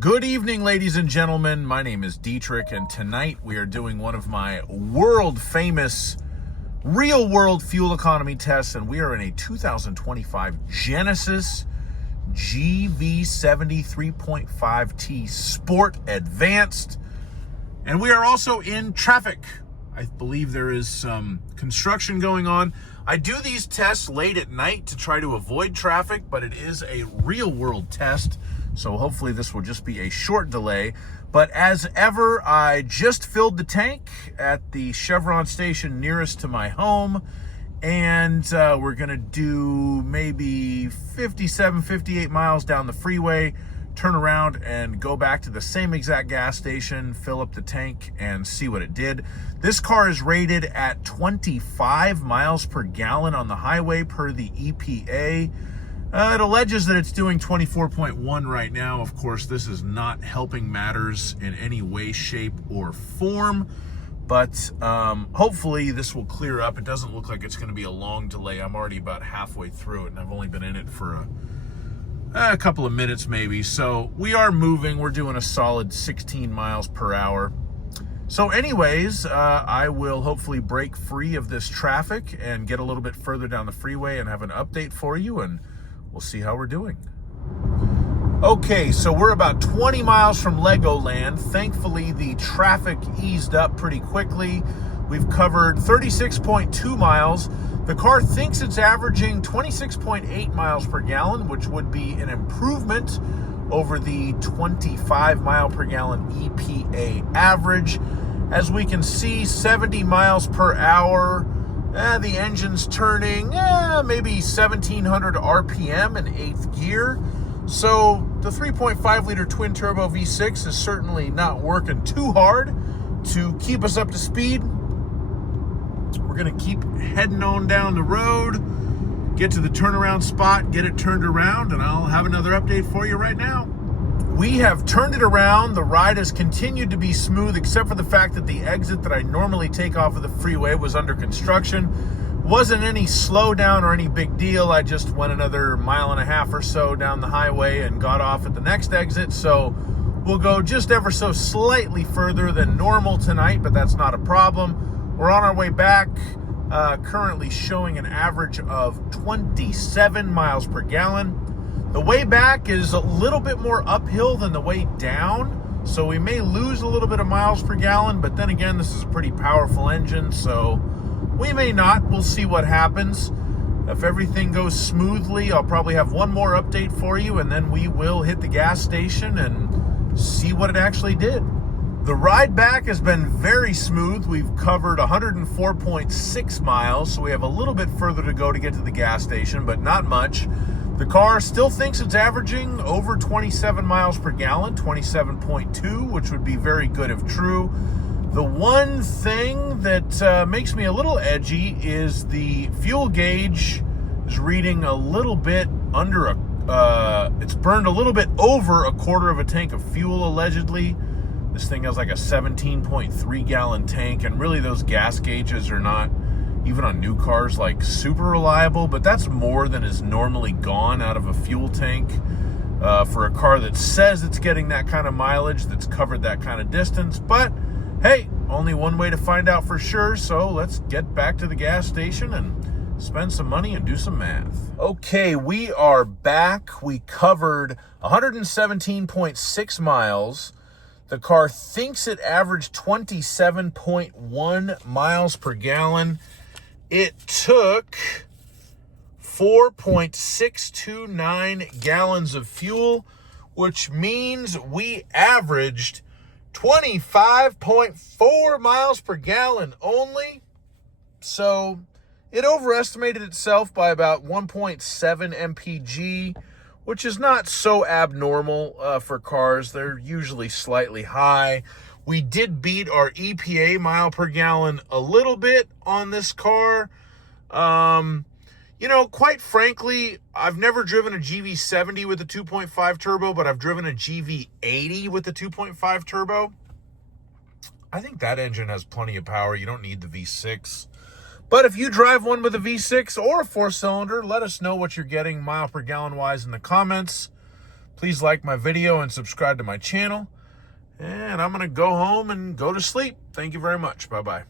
Good evening, ladies and gentlemen. My name is Dietrich, and tonight we are doing one of my world-famous real-world fuel economy tests, and we are in a 2025 Genesis GV70 3.5T Sport Advanced, and we are also in traffic. I believe there is some construction going on. I do these tests late at night to try to avoid traffic, but it is a real-world test, so hopefully this will just be a short delay. But as ever, I just filled the tank at the Chevron station nearest to my home, and we're gonna do maybe 57, 58 miles down the freeway, turn around and go back to the same exact gas station, fill up the tank, and see what it did. This car is rated at 25 miles per gallon on the highway per the EPA. It alleges that it's doing 24.1 right now. Of course, this is not helping matters in any way, shape, or form, but hopefully this will clear up. It doesn't look like it's going to be a long delay. I'm already about halfway through it, and I've only been in it for a couple of minutes maybe. So we are moving. We're doing a solid 16 miles per hour. So anyways, I will hopefully break free of this traffic and get a little bit further down the freeway and have an update for you, and we'll see how we're doing. Okay, so we're about 20 miles from Legoland. Thankfully, the traffic eased up pretty quickly. We've covered 36.2 miles. The car thinks it's averaging 26.8 miles per gallon, which would be an improvement over the 25 mile per gallon EPA average. As we can see, 70 miles per hour. The engine's turning maybe 1,700 RPM in 8th gear. So the 3.5 liter twin turbo V6 is certainly not working too hard to keep us up to speed. We're gonna keep heading on down the road, get to the turnaround spot, get it turned around, and I'll have another update for you right now. We have turned it around. The ride has continued to be smooth, except for the fact that the exit that I normally take off of the freeway was under construction. Wasn't any slowdown or any big deal. I just went another mile and a half or so down the highway and got off at the next exit. So we'll go just ever so slightly further than normal tonight, but that's not a problem. We're on our way back, currently showing an average of 27 miles per gallon. The way back is a little bit more uphill than the way down, so we may lose a little bit of miles per gallon, but then again, this is a pretty powerful engine, so we may not. We'll see what happens. If everything goes smoothly, I'll probably have one more update for you, and then we will hit the gas station and see what it actually did. The ride back has been very smooth. We've covered 104.6 miles, so we have a little bit further to go to get to the gas station, but not much. The car still thinks it's averaging over 27 miles per gallon, 27.2, which would be very good if true. The one thing that makes me a little edgy is the fuel gauge is reading a little bit under it's burned a little bit over a quarter of a tank of fuel, allegedly. This thing has like a 17.3 gallon tank, and really those gas gauges are not, even on new cars, like super reliable, but that's more than is normally gone out of a fuel tank for a car that says it's getting that kind of mileage, that's covered that kind of distance. But hey, only one way to find out for sure, so let's get back to the gas station and spend some money and do some math. Okay, we are back. We covered 117.6 miles. The car thinks it averaged 27.1 miles per gallon. It took 4.629 gallons of fuel, which means we averaged 25.4 miles per gallon only. So it overestimated itself by about 1.7 mpg, which is not so abnormal for cars. They're usually slightly high. We did beat our EPA mile per gallon a little bit on this car. You know, quite frankly, I've never driven a GV70 with a 2.5 turbo, but I've driven a GV80 with the 2.5 turbo. I think that engine has plenty of power. You don't need the V6. But if you drive one with a V6 or a 4-cylinder, let us know what you're getting mile per gallon wise in the comments. Please like my video and subscribe to my channel. And I'm going to go home and go to sleep. Thank you very much. Bye-bye.